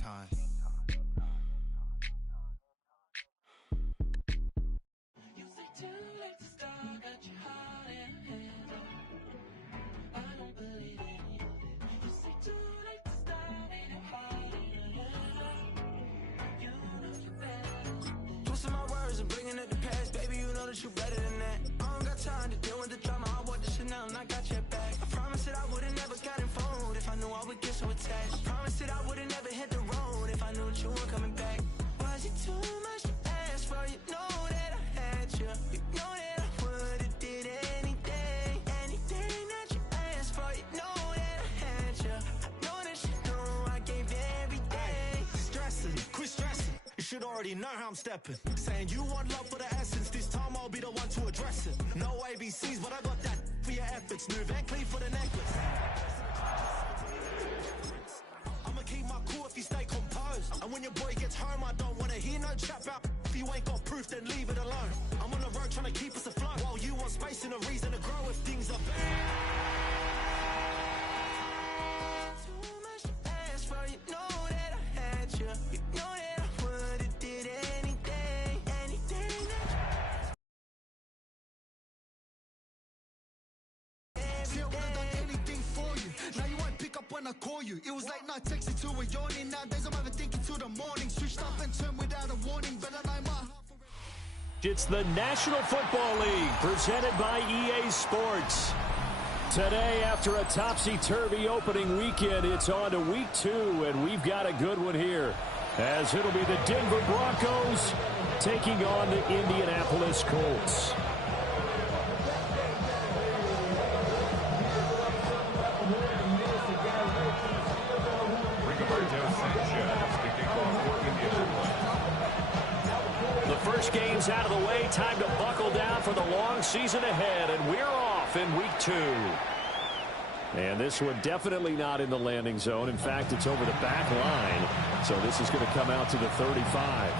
time. Twisting my words and bringing it to pass, baby, you know that you better than that. I don't got time to deal with the drama, I want the Chanel and I got your back. I promised that I would've never gotten phoned if I knew I would get so attached. I promised that I would've never hit the road if I knew that you weren't coming back. Was it too much to ask for? You know that I had you. You know that I would've did anything that you asked for. You know that I had you. I know that you know I gave everything. Stressing, quit stressing. You should already know how I'm stepping. Saying you want love for the essence, this time I'll be the one to address it. No ABCs, but I got that for your efforts. New Van Cleef for the necklace. I'ma keep my cool if you stay composed. And when your boy gets home, I don't wanna hear no chat about if you ain't got proof, then leave it alone. I'm on the road trying to keep us afloat, while you want space and a reason to grow if things are bad. Too much to ask for, you know that I had you. You know that I would've did anything that See, I would've done anything for you. Now you won't pick up when I call you. It was late night texting to a yawning. Nowadays I'm overthinking till the morning. Switched up and turned without a warning. But I know my... It's the National Football League presented by EA Sports. Today, after a topsy-turvy opening weekend, it's on to week 2, and we've got a good one here, as it'll be the Denver Broncos taking on the Indianapolis Colts. The first game's out of the way. Time to buckle down for the long season ahead, and we're off in week 2. And this one definitely not in the landing zone. In fact, it's over the back line, so this is going to come out to the 35.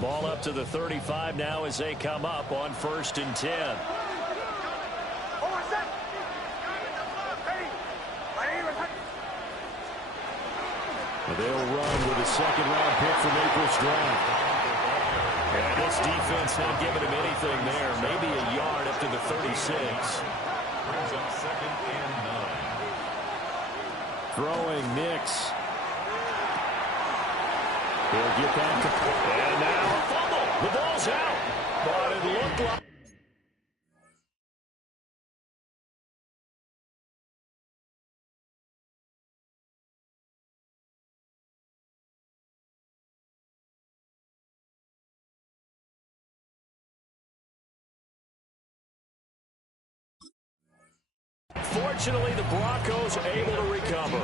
Ball up to the 35 now as they come up on 1st and 10. They'll run with a second-round pick from April's draft. And this defense not giving him anything there. Maybe a yard up to the 36. Brings up 2nd and 9. Throwing Nix. He'll get that to... And now a fumble. The ball's out. But it looked like... Fortunately, the Broncos are able to recover.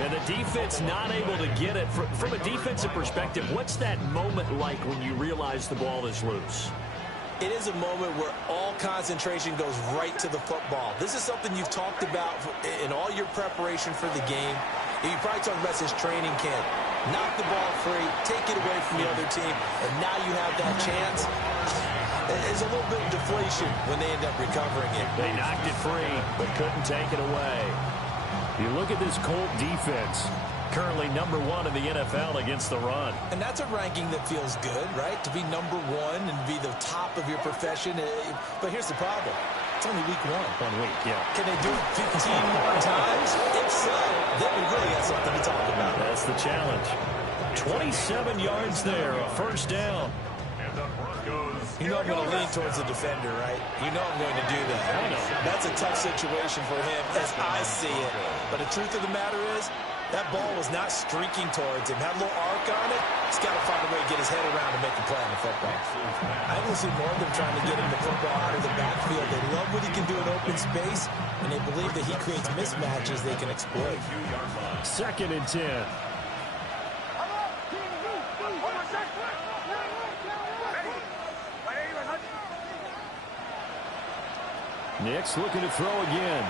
And the defense not able to get it. From a defensive perspective, what's that moment like when you realize the ball is loose? It is a moment where all concentration goes right to the football. This is something you've talked about in all your preparation for the game. You probably talked about this training camp. Knock the ball free, take it away from the other team, and now you have that chance. There's a little bit of deflation when they end up recovering it. They knocked it free, but couldn't take it away. You look at this Colt defense, currently number 1 in the NFL against the run. And that's a ranking that feels good, right? To be number 1 and be the top of your profession. But here's the problem. It's only week 1. 1 week, yeah. Can they do it 15 more times? If so, then we really have something to talk about. That's the challenge. 27 yards there, a first down. And the Broncos. You know I'm going to lean towards the defender, right? You know I'm going to do that. I know. That's a tough situation for him as I see it. But the truth of the matter is, that ball was not streaking towards him. Had a little arc on it. He's got to find a way to get his head around and make a play on the football. I will see more of them trying to get him the football out of the backfield. They love what he can do in open space, and they believe that he creates mismatches they can exploit. 2nd and 10. Nix looking to throw again.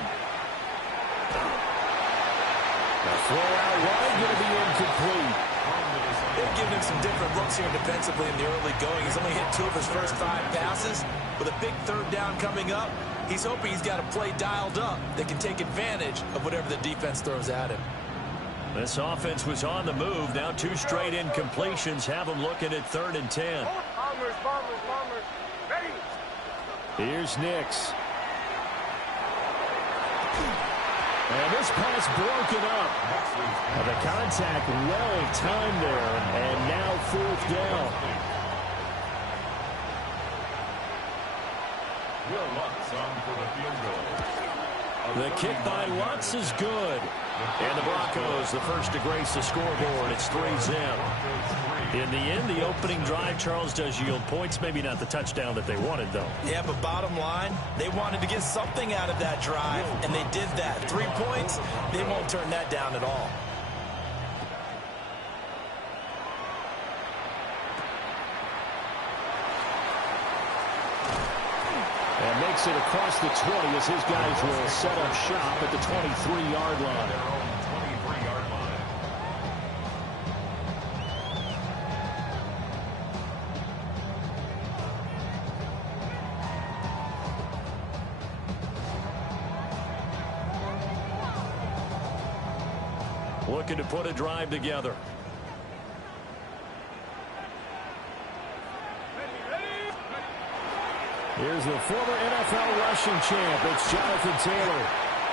The throw out wide, going to be incomplete. They've given him some different looks here defensively in the early going. He's only hit 2 of his first 5 passes. With a big third down coming up, he's hoping he's got a play dialed up that can take advantage of whatever the defense throws at him. This offense was on the move. Now 2 straight incompletions have them looking at 3rd and 10. Bombers. Ready. Here's Nix. And this pass broken up. The contact well timed there. And now 4th down. Will Lutz on for the field goal. The kick by Lutz is good. And the Broncos, the first to grace the scoreboard. It's 3-zip. In the end, the opening drive, Charles, does yield points. Maybe not the touchdown that they wanted, though. Yeah, but bottom line, they wanted to get something out of that drive, and they did that. 3 points, they won't turn that down at all. And makes it across the 20 as his guys will set up shop at the 23-yard line. Their own 23-yard line. Looking to put a drive together. Here's the former NFL rushing champ. It's Jonathan Taylor.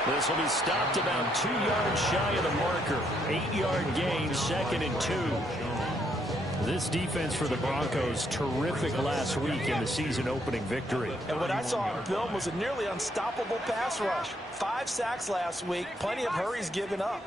This will be stopped about 2 yards shy of the marker. 8-yard gain, 2nd and 2. This defense for the Broncos, terrific last week in the season-opening victory. And what I saw on film was a nearly unstoppable pass rush. 5 sacks last week, plenty of hurries given up.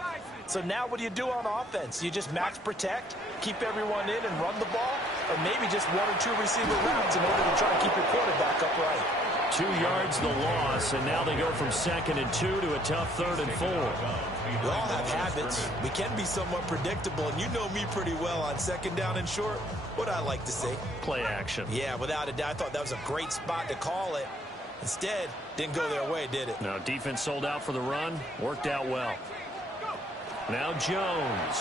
So now what do you do on offense? You just max protect, keep everyone in and run the ball, or maybe just 1 or 2 receiver routes in order to try to keep your quarterback upright. 2 yards the loss, and now they go from 2nd and 2 to a tough 3rd and 4. We all have habits. We can be somewhat predictable, and you know me pretty well on 2nd down and short. What I like to say? Play action. Yeah, without a doubt. I thought that was a great spot to call it. Instead, didn't go their way, did it? No, defense sold out for the run. Worked out well. Now Jones.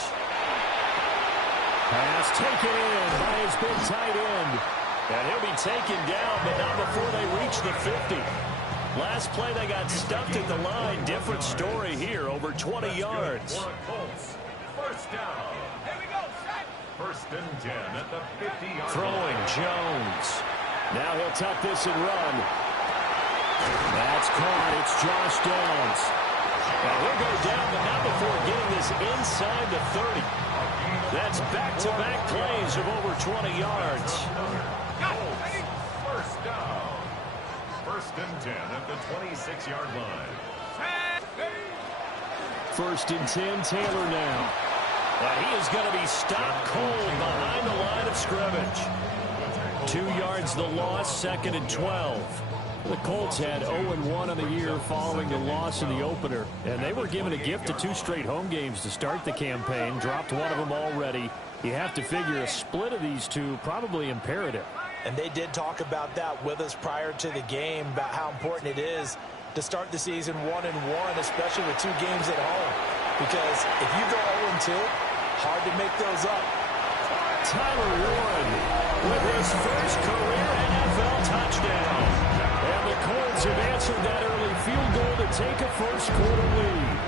Pass taken in by his big tight end. And he'll be taken down, but not before they reach the 50. Last play, they got stuffed at the line. Different story here, over 20 yards. Colts. First down. Here we go. First and 10 at the 50-yard Throwing line. Jones. Now he'll tuck this and run. That's caught. It's Josh Downs. And he'll go down, but not before getting this inside the 30. That's back-to-back plays of over 20 yards. First down. First and 10 at the 26-yard line. First and 10, Taylor now. And he is going to be stopped cold behind the line of scrimmage. 2 yards the loss, 2nd and 12. The Colts had 0-1 on the year following the loss in the opener, and they were given a gift of 2 straight home games to start the campaign. Dropped one of them already. You have to figure a split of these two probably imperative. And they did talk about that with us prior to the game, about how important it is to start the season 1-1, especially with 2 games at home. Because if you go 0-2, hard to make those up. Tyler Warren with his first career NFL touchdown. And the Colts have answered that early field goal to take a first-quarter lead.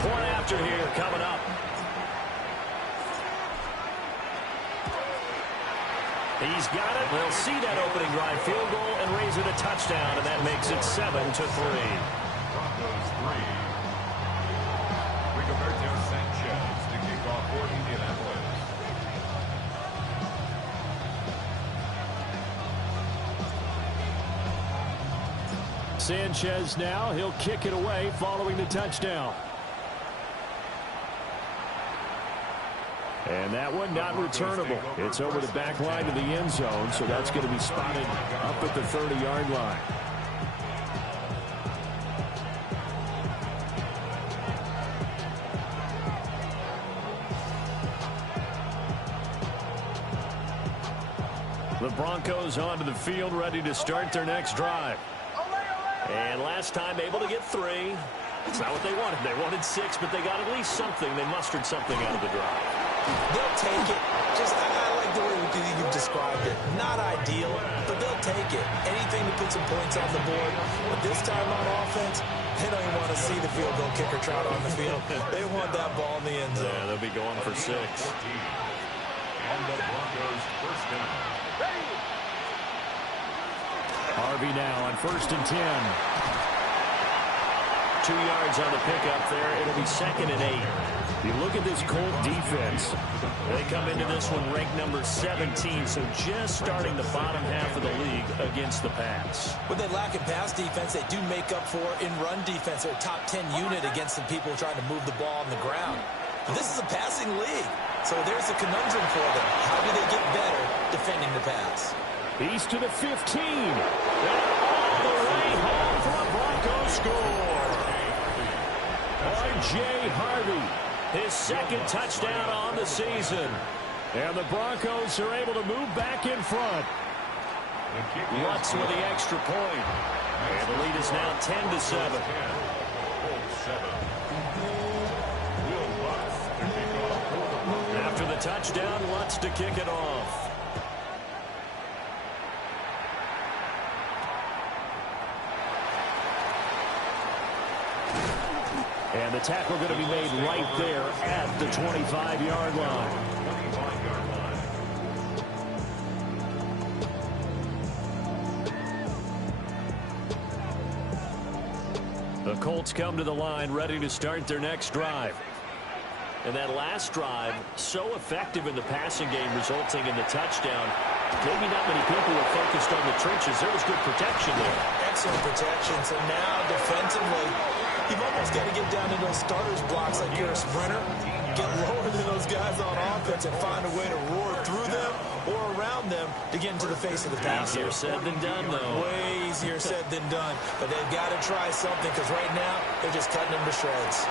Point after here coming up. He's got it. They'll see that opening drive field goal and raise it a touchdown, and that makes it 7-3. Broncos 3. Rigoberto Sanchez to kick off for Indianapolis. Sanchez now. He'll kick it away following the touchdown. And that one not returnable. It's over the back line of the end zone, so that's going to be spotted up at the 30-yard line. The Broncos onto the field, ready to start their next drive. And last time able to get 3. It's not what they wanted. They wanted 6, but they got at least something. They mustered something out of the drive. They'll take it. I like the way described it. Not ideal, but they'll take it. Anything to put some points on the board. But this time on offense, they don't even want to see the field goal kicker trot on the field. They want that ball in the end zone. Yeah, they'll be going for 6. On the Broncos, first down. Harvey now on 1st and 10. 2 yards on the pickup there. It'll be 2nd and 8. You look at this Colt defense. They come into this one ranked number 17, so just starting the bottom half of the league against the pass. When they lack in pass defense, they do make up for in run defense. They're a top 10 unit against the people trying to move the ball on the ground. But this is a passing league, so there's a conundrum for them. How do they get better defending the pass? He's to the 15. And all the way home for a Broncos score. R.J. Harvey, his 2nd touchdown on the season. And the Broncos are able to move back in front. Lutz with the extra point. And the lead is now 10-7. After the touchdown, Lutz to kick it off. And the tackle going to be made right there at the 25-yard line. The Colts come to the line ready to start their next drive. And that last drive, so effective in the passing game, resulting in the touchdown. Maybe not many people were focused on the trenches. There was good protection there. Excellent protection. So now defensively, you've almost got to get down to those starters blocks like you're a sprinter. Get lower than those guys on offense and find a way to roar through them or around them to get into the face of the passer. Easier said than done, though. Way easier said than done. But they've got to try something because right now they're just cutting them to shreds.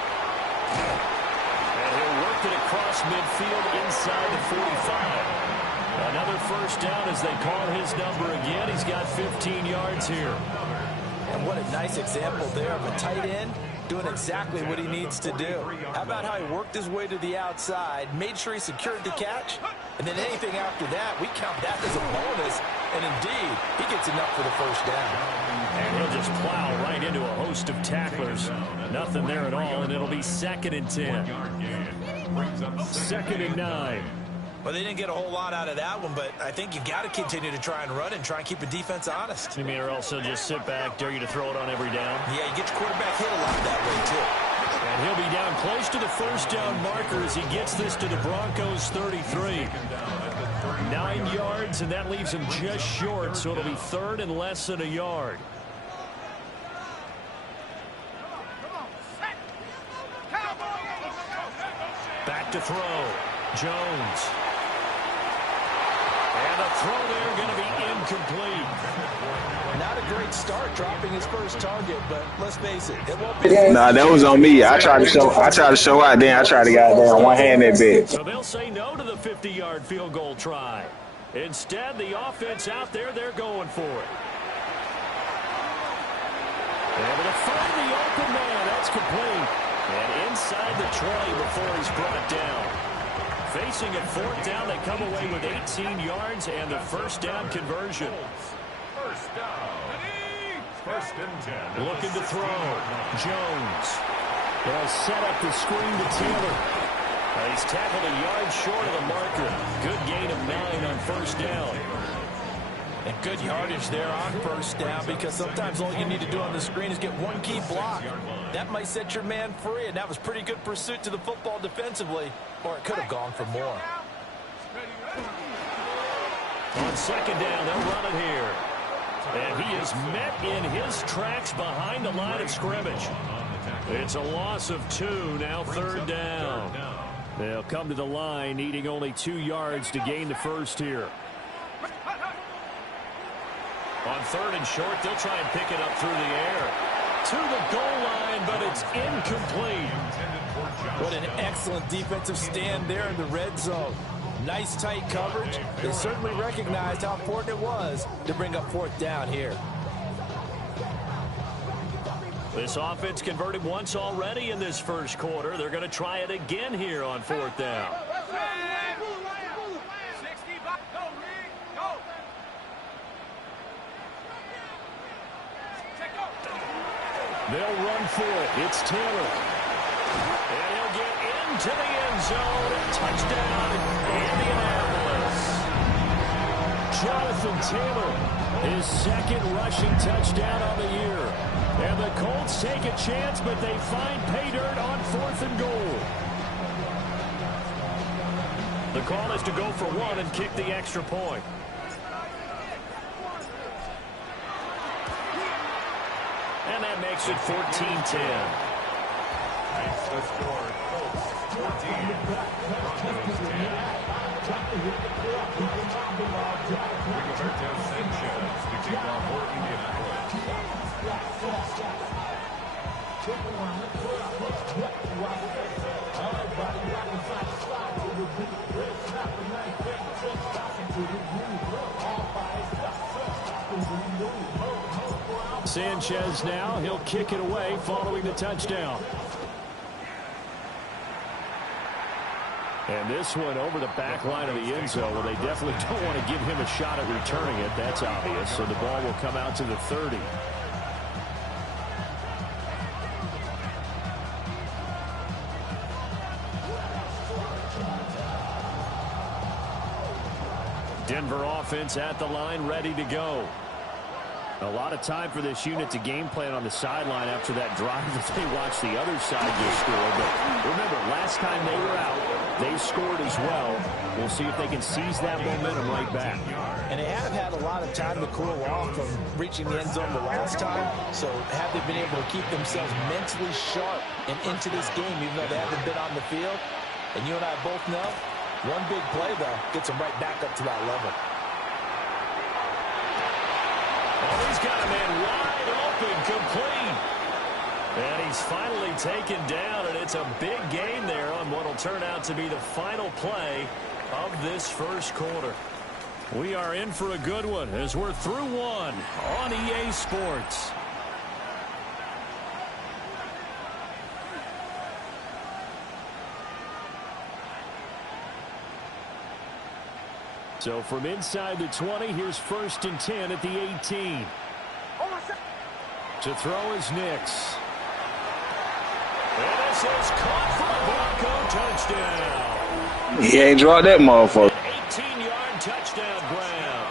And he'll work it across midfield inside the 45. Another first down as they call his number again. He's got 15 yards here. And what a nice example there of a tight end doing exactly what he needs to do. How about how he worked his way to the outside, made sure he secured the catch, and then anything after that, we count that as a bonus. And indeed, he gets enough for the first down. And he'll just plow right into a host of tacklers. Nothing there at all, and it'll be 2nd and 10. 2nd and 9. Well, they didn't get a whole lot out of that one, but I think you've got to continue to try and run and try and keep the defense honest. You mean or also just sit back, dare you to throw it on every down? Yeah, you get your quarterback hit a lot that way, too. And he'll be down close to the first down marker as he gets this to the Broncos 33. 9 yards, and that leaves him just short, so it'll be 3rd and less than a yard. Back to throw. Jones. And the throw there going to be incomplete. Not a great start dropping his first target, but let's face it, it won't be. Nah, that was on me. I tried to show out, then I tried to get down one hand that bit. So they'll say no to the 50-yard field goal try. Instead, the offense out there, they're going for it. Able to find the open man. That's complete. And inside the 20 before he's brought down. Facing a 4th down, they come away with 18 yards and the first down conversion. First down. 1st and 10. Looking to throw. Jones. They'll set up the screen to Taylor. He's tackled a yard short of the marker. Good gain of 9 on first down. And good yardage there on first down because sometimes all you need to do on the screen is get one key block. That might set your man free, and that was pretty good pursuit to the football defensively, or it could have gone for more. On 2nd down, they'll run it here. And he is met in his tracks behind the line of scrimmage. It's a loss of 2, now 3rd down. They'll come to the line needing only 2 yards to gain the first here. On 3rd and short, they'll try and pick it up through the air. To the goal line, but it's incomplete. What an excellent defensive stand there in the red zone. Nice tight coverage. They certainly recognized how important it was to bring up 4th down here. This offense converted once already in this first quarter. They're going to try it again here on 4th down. They'll run for it. It's Taylor. And he'll get into the end zone. Touchdown, Indianapolis. Jonathan Taylor, his second rushing touchdown on the year. And the Colts take a chance, but they find pay dirt on 4th and goal. The call is to go for one and kick the extra point. And that makes it 14-10. Makes the score. Colts 14. Broncos 10. Rigoberto Sanchez to kick off for Indianapolis. Sanchez now, he'll kick it away following the touchdown. And this one over the back line of the end zone. Well, they definitely don't want to give him a shot at returning it. That's obvious. So the ball will come out to the 30. Denver offense at the line, ready to go. A lot of time for this unit to game plan on the sideline after that drive that they watched the other side just score. But remember, last time they were out, they scored as well. We'll see if they can seize that momentum right back. And they have had a lot of time to cool off from reaching the end zone the last time. So have they been able to keep themselves mentally sharp and into this game, even though they haven't been on the field? And you and I both know, one big play, though, gets them right back up to that level. Oh, he's got a man wide open, complete. And he's finally taken down, and it's a big gain there on what will turn out to be the final play of this first quarter. We are in for a good one as we're through one on EA Sports. So from inside the 20, here's 1st and 10 at the 18. To throw is Nix. And this is caught for a Bronco touchdown. He ain't dropped that motherfucker. An 18-yard touchdown grab.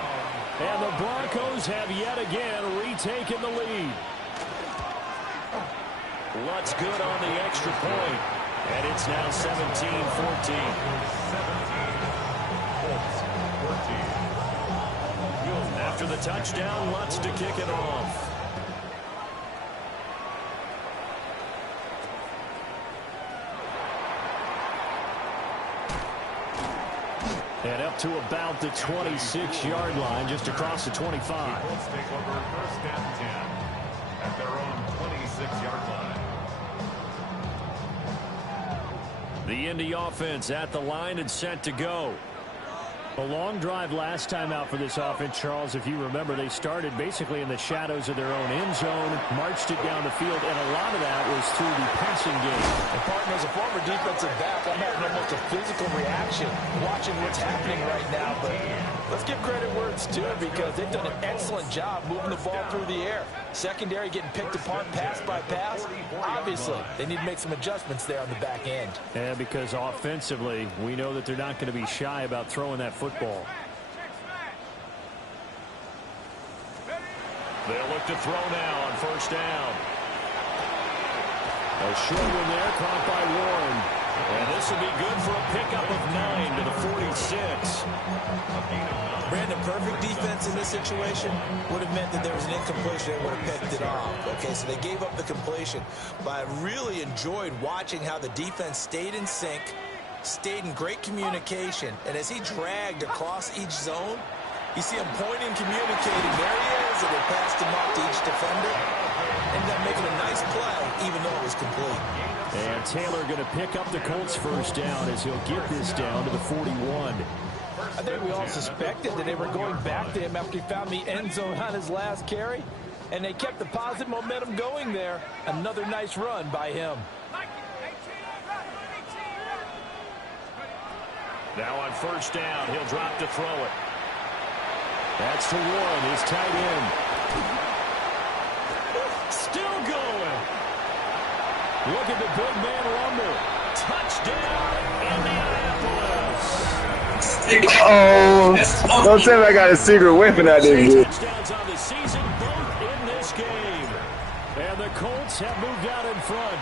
And the Broncos have yet again retaken the lead. Lutz good on the extra point. And it's now 17-14. After the touchdown, Lutz to kick it off. And up to about the 26-yard line, just across the 25. Colts take over 1st and 10 at their own 26-yard line. The Indy offense at the line and set to go. A long drive last time out for this offense, Charles. If you remember, they started basically in the shadows of their own end zone, marched it down the field, and a lot of that was through the passing game. And partner, as a former defensive back, I'm having almost a physical reaction watching what's happening right now. But let's give credit where it's due, because they've done an excellent job moving the ball through the air. Secondary getting picked apart pass by pass. Obviously, they need to make some adjustments there on the back end. Yeah, because offensively, we know that they're not going to be shy about throwing that football. They'll look to throw now on 1st down. A short one there, caught by Warren. And this will be good for a pickup of 9 to the 46. Brandon, perfect defense in this situation would have meant that there was an incompletion. They would have picked it off. Okay, so they gave up the completion. But I really enjoyed watching how the defense stayed in sync, stayed in great communication, and as he dragged across each zone, you see him pointing, communicating. There he is, and they passed him off to each defender. Ended up making a nice play, even though it was complete. And Taylor going to pick up the Colts 1st down as he'll get this down to the 41. I think we all suspected that they were going back to him after he found the end zone on his last carry, and they kept the positive momentum going there. Another nice run by him. Now on 1st down, he'll drop to throw it. That's to Warren, his tight end. Still going. Look at the big man rumble. Touchdown, Indianapolis. Oh, don't tell me I got a secret weapon out there. Touchdowns on the season, both in this game. And the Colts have moved out in front.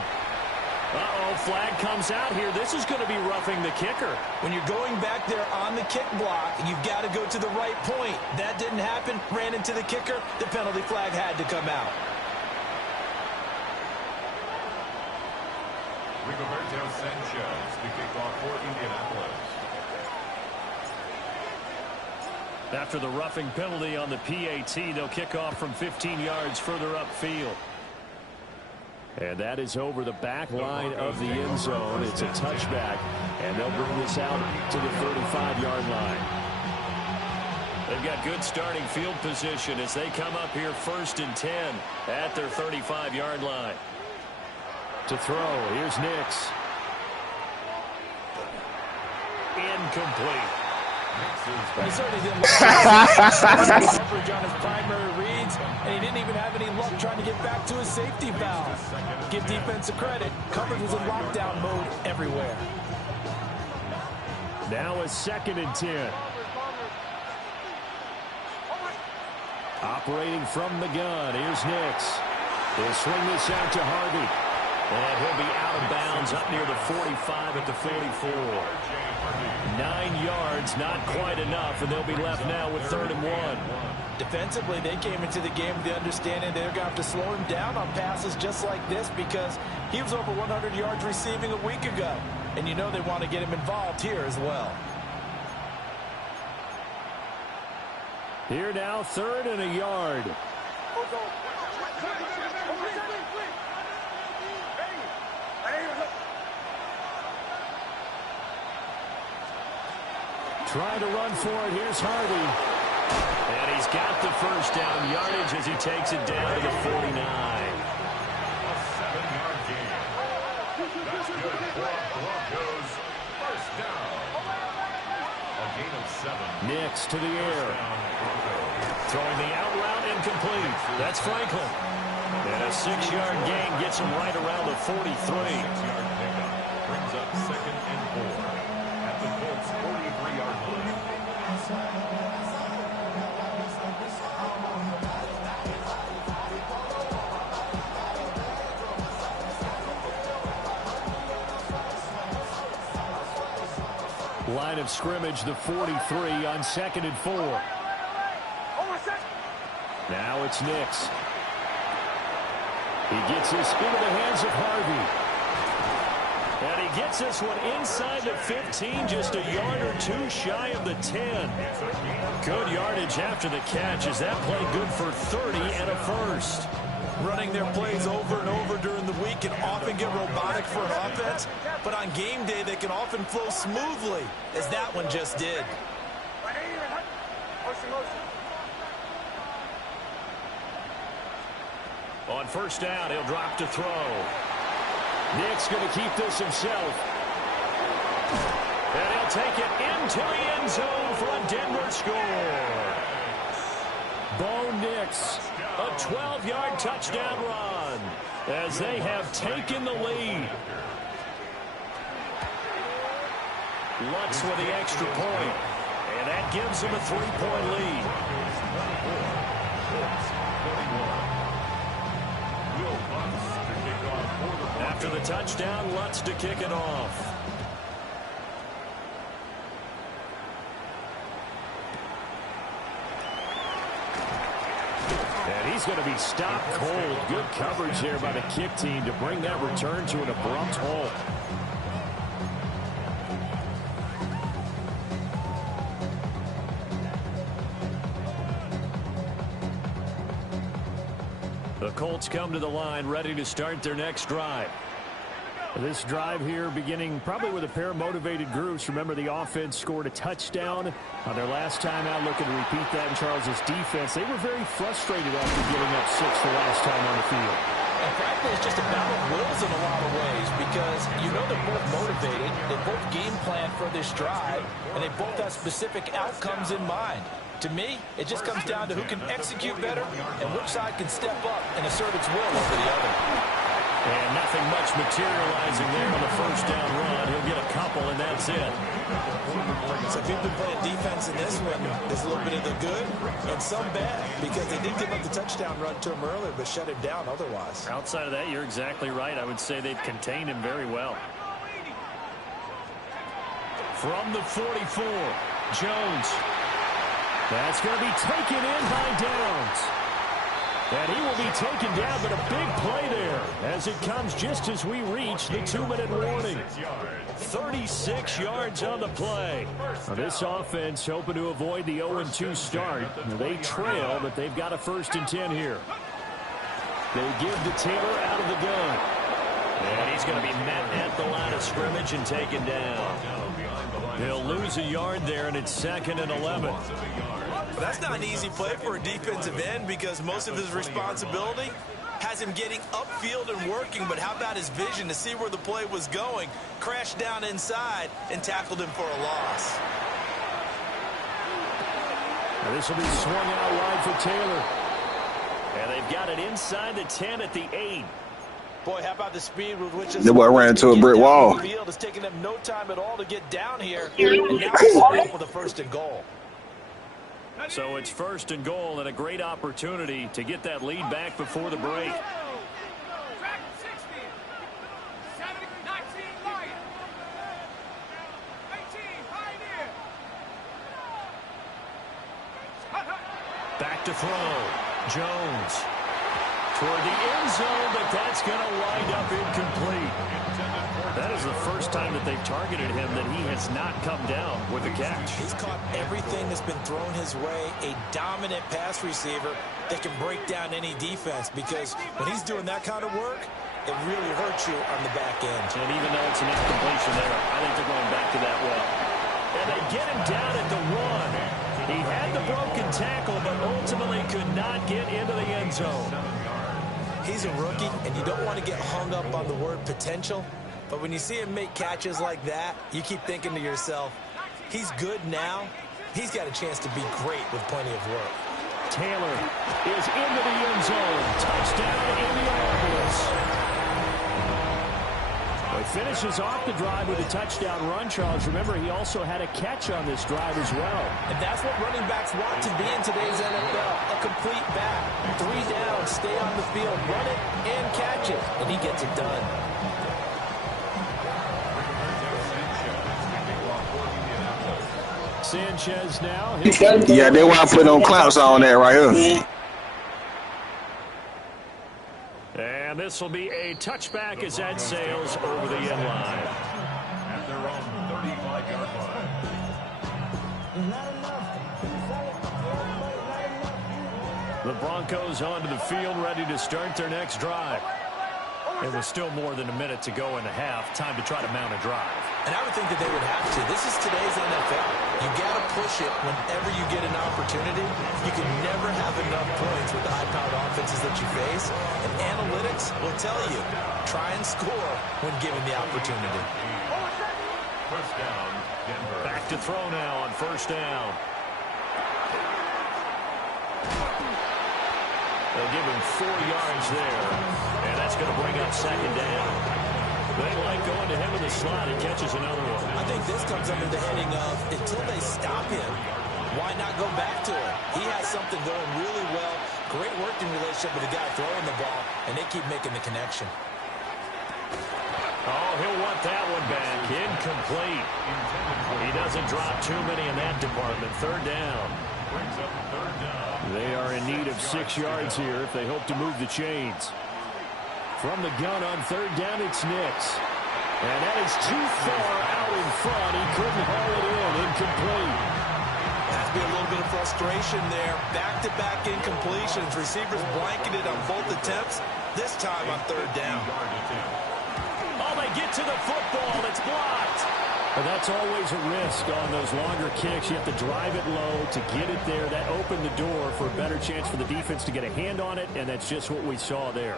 Uh-oh, flag comes out here. This is going to be roughing the kicker. When you're going back there on the kick block, you've got to go to the right point. That didn't happen. Ran into the kicker. The penalty flag had to come out. Rigoberto Sanchez to kick off for Indianapolis. After the roughing penalty on the PAT, they'll kick off from 15 yards further upfield. And that is over the back line of the end zone. It's a touchback, and they'll bring this out to the 35-yard line. They've got good starting field position as they come up here 1st and 10 at their 35-yard line. To throw, here's Nix. Incomplete. He certainly didn't coverage on his primary reads, and he didn't even have any luck trying to get back to his safety valve. Give defense a credit. Coverage was in lockdown mode everywhere. Now a 2nd and 10. Operating from the gun, here's Nix. He'll swing this out to Harvey. And he'll be out of bounds up near the 45 at the 44. 9 yards, not quite enough, and they'll be left now with 3rd and 1. Defensively, they came into the game with the understanding they're going to have to slow him down on passes just like this because he was over 100 yards receiving a week ago. And you know they want to get him involved here as well. Here now, 3rd and a yard. Trying to run for it. Here's Harvey. And he's got the first down yardage as he takes it down to the 49. A 7-yard gain. That's good for Broncos. First down. A gain of 7. Nix to the air. Throwing the out route incomplete. That's Franklin. And a 6-yard gain gets him right around the 43. 6-yard pickup brings up 2nd and 4 at the Colts 43-yard line. Line of scrimmage, the 43 on 2nd and 4. Now it's Nix. He gets this into the hands of Harvey. And he gets this one inside the 15, just a yard or two shy of the 10. Good yardage after the catch as that play good for 30 and a first. Running their plays over and over during the week can often get robotic for an offense, but on game day they can often flow smoothly, as that one just did. On first down, he'll drop to throw. Nick's going to keep this himself. And he'll take it into the end zone for a Denver score. Bo Nix, a 12-yard touchdown run as they have taken the lead. Lutz with the extra point, and that gives them a 3-point lead. After the touchdown, Lutz to kick it off. And he's going to be stopped cold. Good coverage there by the kick team to bring that return to an abrupt halt. The Colts come to the line ready to start their next drive. This drive here beginning probably with a pair of motivated groups. Remember, the offense scored a touchdown on their last time out, looking to repeat that in Charles's defense. They were very frustrated after giving up 6 the last time on the field. And frankly, it's just a battle of wills in a lot of ways because you know they're both motivated, they both game plan for this drive, and they both have specific outcomes in mind. To me, it just comes down to who can execute better and which side can step up and assert its will over the other. And nothing much materializing there on the first down run. He'll get a couple, and that's it. So if you've been playing defense in this one, there's a little bit of the good and some bad, because they did give up the touchdown run to him earlier, but shut him down otherwise. Outside of that, you're exactly right. I would say they've contained him very well. From the 44, Jones. That's going to be taken in by Downs. And he will be taken down, but a big play there as it comes just as we reach the 2-minute warning. 36 yards on the play. Now this offense hoping to avoid the 0-2 start. They trail, but they've got a 1st and 10 here. They give to Taylor out of the gun. And he's going to be met at the line of scrimmage and taken down. He'll lose a yard there, and it's 2nd and 11. But that's not an easy play for a defensive end, because most of his responsibility has him getting upfield and working. But how about his vision to see where the play was going, crashed down inside, and tackled him for a loss. Now this will be swung out wide for Taylor. And they've got it inside the 10 at the 8. Boy, how about the speed with which The boy ran into a brick wall. The field. It's taking them no time at all to get down here. And now he's set up with a 1st and goal. So it's 1st and goal, and a great opportunity to get that lead back before the break. Back to throw. Jones. Toward the end zone, but that's going to wind up incomplete. That is the first time that they've targeted him that he has not come down with a catch. He's caught everything that's been thrown his way. A dominant pass receiver that can break down any defense, because when he's doing that kind of work, it really hurts you on the back end. And even though it's an incompletion there, I think they're going back to that well. And they get him down at the 1. He had the broken tackle, but ultimately could not get into the end zone. He's a rookie, and you don't want to get hung up on the word potential. But when you see him make catches like that, you keep thinking to yourself, he's good now. He's got a chance to be great with plenty of work. Taylor is into the end zone. Touchdown, Indianapolis. He finishes off the drive with a touchdown run, Charles. Remember, he also had a catch on this drive as well. And that's what running backs want to be in today's NFL. A complete back. 3 down, stay on the field, run it, and catch it. And he gets it done. Sanchez now. Yeah, they want to put on clamps on that right here. And this will be a touchback as that sails over the end line. At their own 35-yard line. The Broncos onto the field, ready to start their next drive. It was still more than a minute to go in the half. Time to try to mount a drive. And I would think that they would have to. This is today's NFL. You got to push it whenever you get an opportunity. You can never have enough points with the high-powered offenses that you face. And analytics will tell you, try and score when given the opportunity. First down, Denver. Back to throw now on 1st down. They'll give him 4 yards there. And that's going to bring up 2nd down. They like going to him in the slot. He catches another one. I think this comes under the heading of, until they stop him, why not go back to it? He has something going really well. Great working relationship with the guy throwing the ball, and they keep making the connection. Oh, he'll want that one back. Incomplete. He doesn't drop too many in that department. 3rd down. Brings up 3rd down. They are in need of 6 yards here if they hope to move the chains. From the gun on 3rd down, it's Nix. And that is too far out in front. He couldn't haul it in. Incomplete. Has to be a little bit of frustration there. Back-to-back incompletions. Receivers blanketed on both attempts. This time on 3rd down. Oh, they get to the football. It's blocked. But that's always a risk on those longer kicks. You have to drive it low to get it there. That opened the door for a better chance for the defense to get a hand on it, and that's just what we saw there.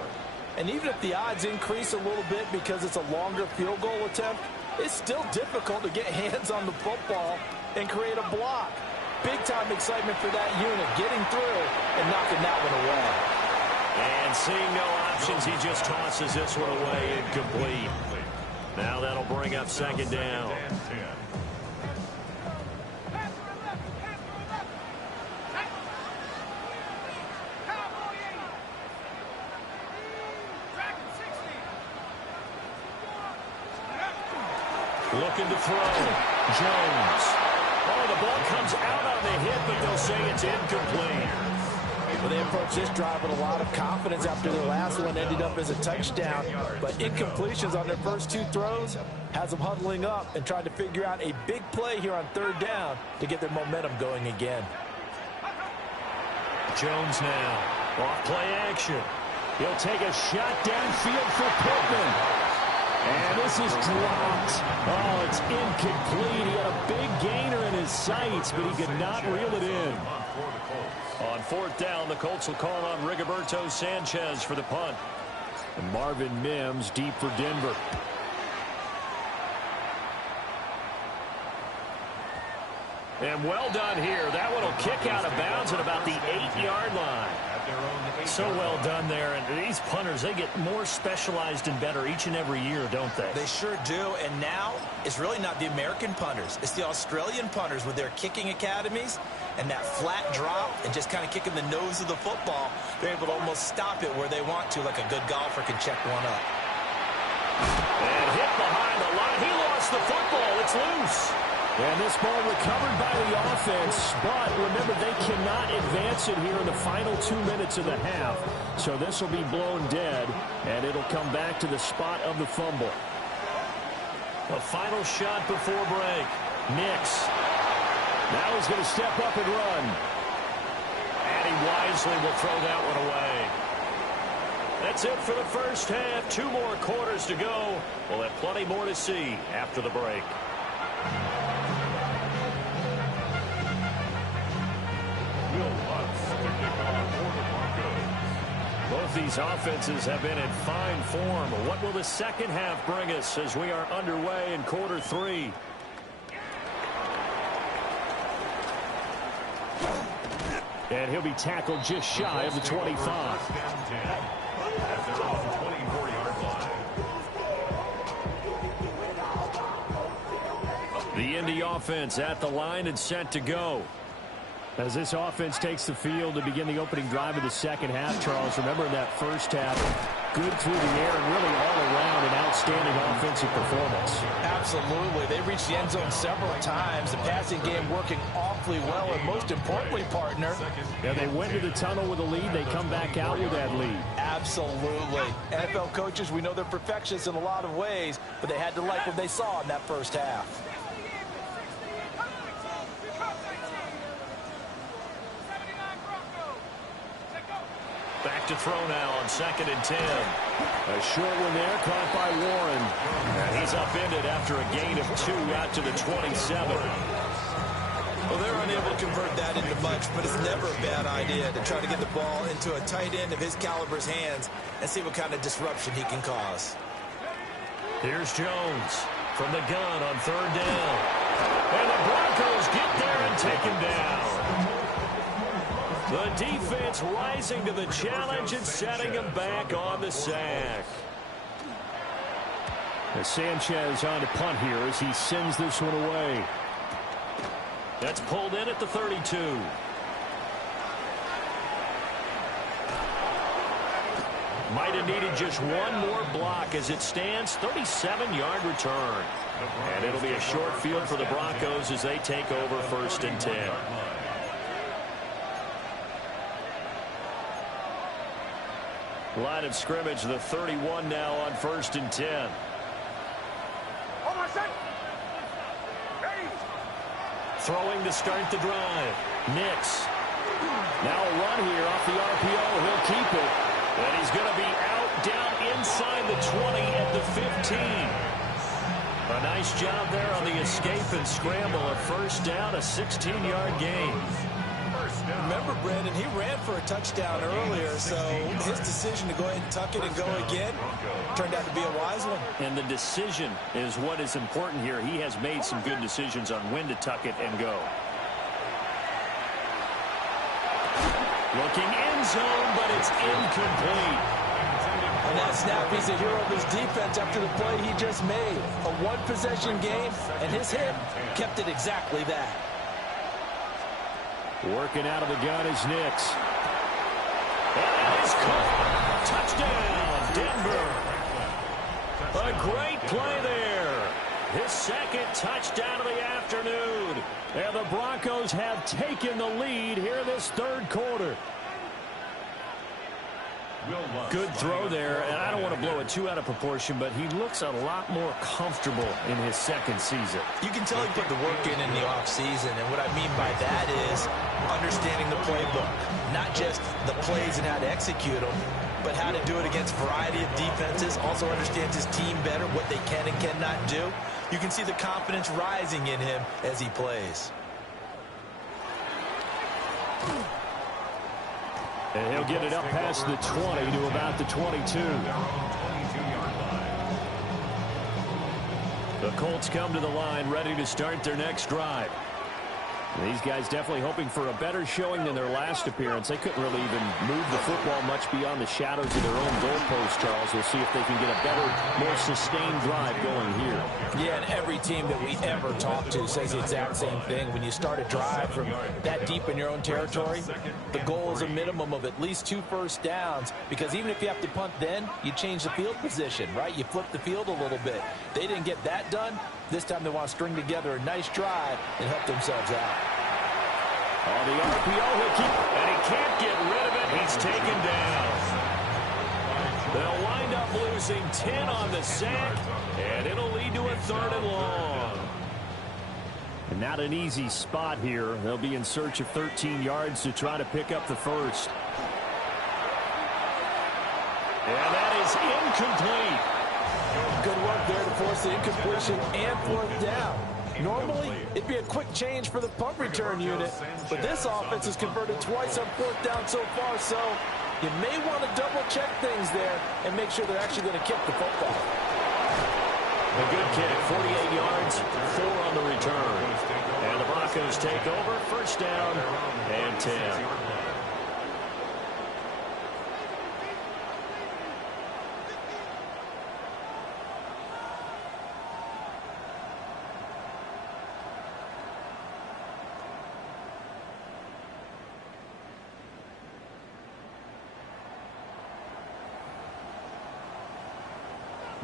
And even if the odds increase a little bit because it's a longer field goal attempt, it's still difficult to get hands on the football and create a block. big-time excitement for that unit, getting through and knocking that one away. And seeing no options, he just tosses this one away, incomplete. Now that'll bring up second down. Looking to throw. Jones. Oh, the ball comes out on the hit, but they'll say it's incomplete. Well, they approached this drive with a lot of confidence after their last one ended up as a touchdown. But incompletions on their first two throws has them huddling up and trying to figure out a big play here on third down to get their momentum going again. Jones now. Off play action. He'll take a shot downfield for Pittman. And this is dropped. Oh, it's incomplete. He had a big gainer in his sights, but he could not reel it in. On fourth down, the Colts will call on Rigoberto Sanchez for the punt. And Marvin Mims deep for Denver. And well done here. That one will kick out of bounds at about the 8-yard line. So well done there. And these punters, they get more specialized and better each and every year, don't they? They sure do. And now it's really not the American punters. It's the Australian punters with their kicking academies and that flat drop and just kind of kicking the nose of the football. They're able to almost stop it where they want to, like a good golfer can check one up. And hit behind the line. He lost the football. It's loose. And this ball recovered by the offense, but remember, they cannot advance it here in the final 2 minutes of the half. So this will be blown dead, and it'll come back to the spot of the fumble. A final shot before break. Nix. Now he's going to step up and run. And he wisely will throw that one away. That's it for the first half. 2 more quarters to go. We'll have plenty more to see after the break. Both these offenses have been in fine form. What will the second half bring us as we are underway in quarter 3? And he'll be tackled just shy of the 25. The Indy offense at the line and set to go. As this offense takes the field to begin the opening drive of the second half, Charles, remember in that first half, good through the air and really all around an outstanding offensive performance. Absolutely. They reached the end zone several times. The passing game working awfully well, and most importantly, partner. Yeah, they went to the tunnel with a lead. They come back out with that lead. Absolutely. NFL coaches, we know they're perfectionists in a lot of ways, but they had to like what they saw in that first half. Back to throw now on 2nd and 10. A short one there, caught by Warren. And he's upended after a gain of 2 out to the 27. Well, they're unable to convert that into much, but it's never a bad idea to try to get the ball into a tight end of his caliber's hands and see what kind of disruption he can cause. Here's Jones from the gun on 3rd down. And the Broncos get there and take him down. The defense rising to the challenge and setting him back on the sack. As Sanchez on to punt here as he sends this one away. That's pulled in at the 32. Might have needed just one more block as it stands. 37-yard return. And it'll be a short field for the Broncos as they take over 1st and 10. Line of scrimmage, the 31 now on 1st and 10. Hold on, set. Ready. Throwing to start the drive. Nix. Now a run here off the RPO. He'll keep it. And he's going to be out down inside the 20 at the 15. A nice job there on the escape and scramble. A first down, a 16-yard gain. Remember, Brandon, he ran for a touchdown earlier, so his decision to go ahead and tuck it and go again turned out to be a wise one. And the decision is what is important here. He has made some good decisions on when to tuck it and go. Looking end zone, but it's incomplete. On that snap, he's a hero of his defense after the play he just made. A one-possession game, and his hit kept it exactly that. Working out of the gun is Nix. And that is caught. Touchdown, Denver. A great play there. His second touchdown of the afternoon. And the Broncos have taken the lead here in this third quarter. Good throw there, and I don't want to blow it too out of proportion, but he looks a lot more comfortable in his second season. You can tell he put the work in the offseason, and what I mean by that is understanding the playbook. Not just the plays and how to execute them, but how to do it against a variety of defenses. Also understands his team better, what they can and cannot do. You can see the confidence rising in him as he plays. And he'll get it up past the 20 to about the 22. The Colts come to the line ready to start their next drive. These guys definitely hoping for a better showing than their last appearance. They couldn't really even move the football much beyond the shadows of their own goalpost, Charles. We'll see if they can get a better, more sustained drive going here. Yeah, and every team that we ever talk to says the exact same thing. When you start a drive from that deep in your own territory, the goal is a minimum of at least 2 first downs, because even if you have to punt then, you change the field position, right? You flip the field a little bit. They didn't get that done. This time they want to string together a nice drive and help themselves out. On the RPO, he'll keep, and he can't get rid of it. He's taken down. They'll wind up losing 10 on the sack, and it'll lead to a 3rd and long. And not an easy spot here. They'll be in search of 13 yards to try to pick up the first. And that is incomplete. Good work there to force the incompletion and 4th down. Normally, it'd be a quick change for the punt return unit, but this offense has converted twice on 4th down so far, so you may want to double-check things there and make sure they're actually going to kick the football. A good kick, 48 yards, 4 on the return. And the Broncos take over, 1st down and 10.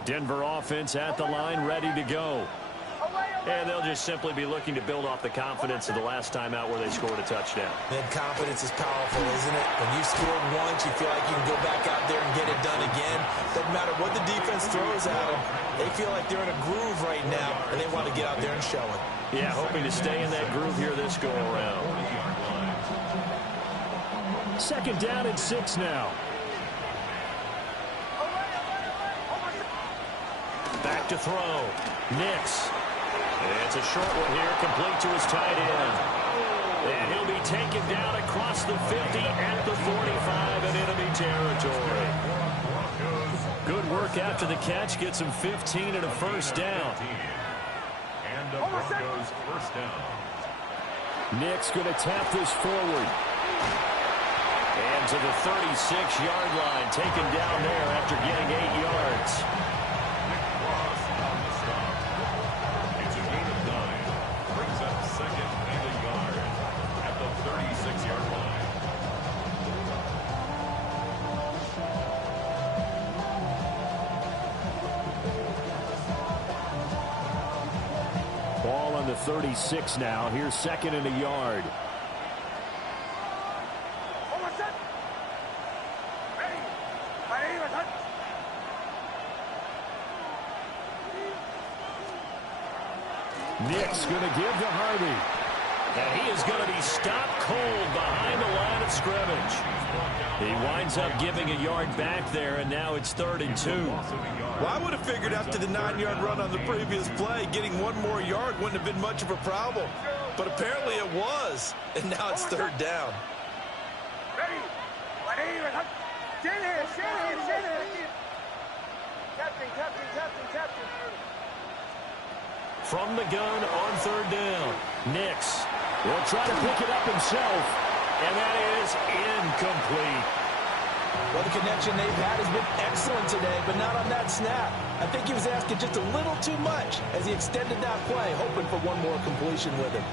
Denver offense at the line, ready to go. And they'll just simply be looking to build off the confidence of the last time out where they scored a touchdown. And confidence is powerful, isn't it? When you've scored once, you feel like you can go back out there and get it done again. Doesn't matter what the defense throws at them. They feel like they're in a groove right now, and they want to get out there and show it. Yeah, hoping to stay in that groove here this go-around. 2nd down and 6 now. Back to throw. Nix. It's a short one here, complete to his tight end. And he'll be taken down across the 50 at the 45 in enemy territory. Good work after the catch. Gets him 15 and a 1st down. And the Broncos 1st down. Nix going to tap this forward. And to the 36-yard line, taken down there after getting 8 yards. Ball on the 36 now. Here's 2nd and a yard. Nix going to give to Harvey. And he is going to be stopped cold behind the line of scrimmage. He winds up giving a yard back there, and now it's 3rd and 2. Well, I would have figured after the 9-yard run on the previous play, getting 1 more yard wouldn't have been much of a problem. But apparently it was, and now it's 3rd down. From the gun on 3rd down, Nix will try to pick it up himself. and that is incomplete. Well, the connection they've had has been excellent today, but not on that snap. I think he was asking just a little too much as he extended that play, hoping for one more completion with it.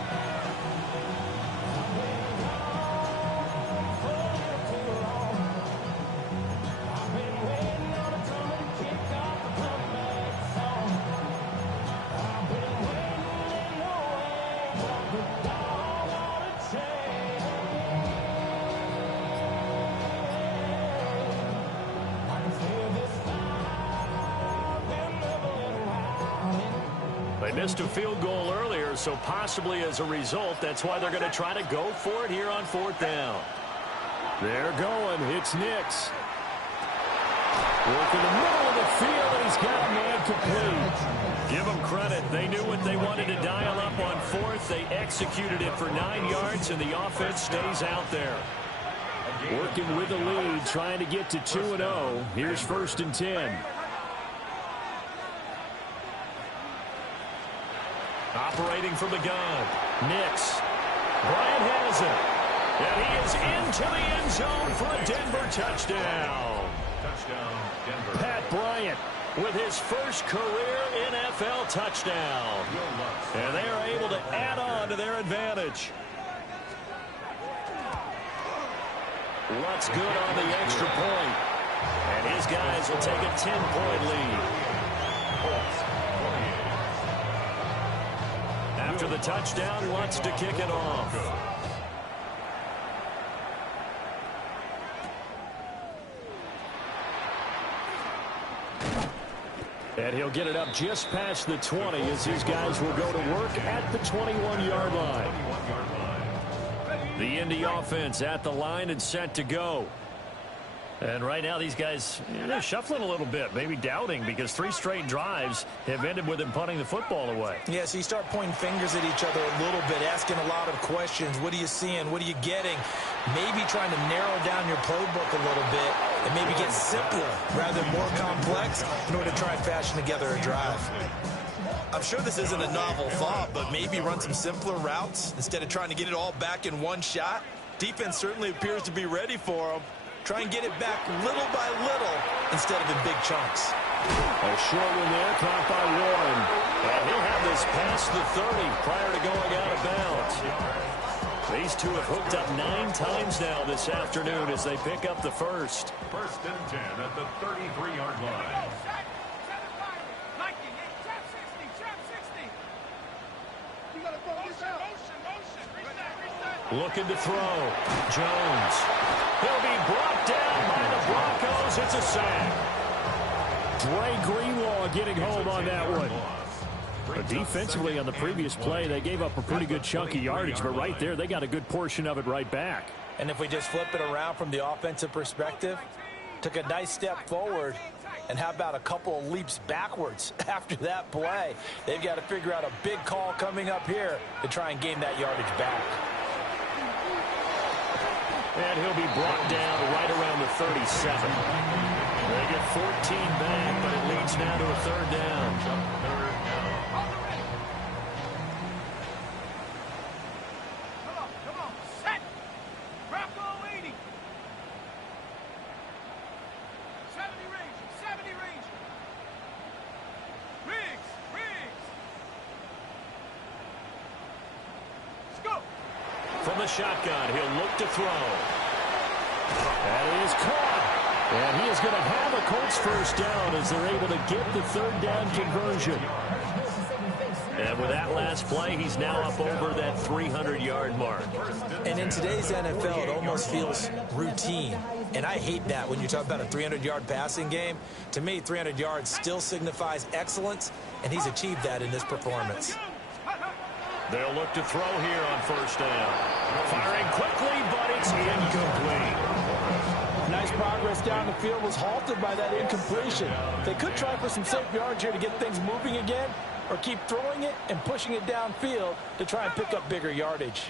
They missed a field goal earlier, so possibly as a result, that's why they're going to try to go for it here on 4th down. They're going. It's Nix. Work in the middle of the field, and he's got a man complete. Give them credit. They knew what they wanted to dial up on 4th. They executed it for 9 yards, and the offense stays out there. Working with the lead, trying to get to 2-0. Here's 1st and 10. Operating from the gun. Nix. Bryant has it. And he is into the end zone for a Denver touchdown. Touchdown, Denver. Pat Bryant with his first career NFL touchdown. And they are able to add on to their advantage. What's good on the extra point. And his guys will take a 10-point lead. After the touchdown, wants to kick it off. And he'll get it up just past the 20 as his guys will go to work at the 21-yard line. The Indy offense at the line and set to go. And right now these guys, they're shuffling a little bit, maybe doubting, because 3 straight drives have ended with them punting the football away. Yeah, so you start pointing fingers at each other a little bit, asking a lot of questions. What are you seeing? What are you getting? Maybe trying to narrow down your playbook a little bit and maybe get simpler rather than more complex in order to try and fashion together a drive. I'm sure this isn't a novel thought, but maybe run some simpler routes instead of trying to get it all back in one shot. Defense certainly appears to be ready for them. Try and get it back little by little instead of in big chunks. A short one there, caught by Warren. And he'll have this past the 30 prior to going out of bounds. These two have hooked up 9 times now this afternoon as they pick up the first. 1st and 10 at the 33-yard line. Looking to throw. Jones. He'll be brought down by the Broncos. It's a sack. Dre Greenlaw getting home on that one. But defensively on the previous play, they gave up a pretty good chunk of yardage, but right there, they got a good portion of it right back. And if we just flip it around from the offensive perspective, took a nice step forward, and how about a couple of leaps backwards after that play? They've got to figure out a big call coming up here to try and gain that yardage back. And he'll be brought down right around the 37. They get 14 back, but it leads now to a 3rd down. From the shotgun, he'll look to throw. That is caught. And he is going to have a Colts first down as they're able to get the 3rd down conversion. And with that last play, he's now up over that 300-yard mark. And in today's NFL, it almost feels routine. And I hate that when you talk about a 300-yard passing game. To me, 300 yards still signifies excellence, and he's achieved that in this performance. They'll look to throw here on 1st down. Firing quickly, but it's incomplete. Nice progress down the field was halted by that incompletion. They could try for some safe yards here to get things moving again, or keep throwing it and pushing it downfield to try and pick up bigger yardage.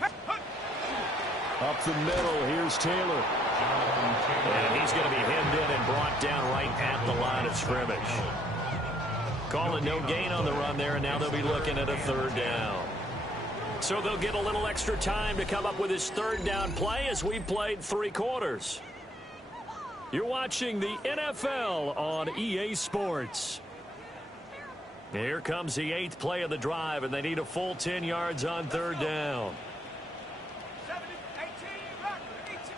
Up the middle, here's Taylor. And he's going to be hemmed in and brought down right at the line of scrimmage. Calling no gain on the run there, and now they'll be looking at a 3rd down. So they'll get a little extra time to come up with his third down play as we played 3 quarters. You're watching the NFL on EA Sports. Here comes the 8th play of the drive, and they need a full 10 yards on third down. 18 Broncos.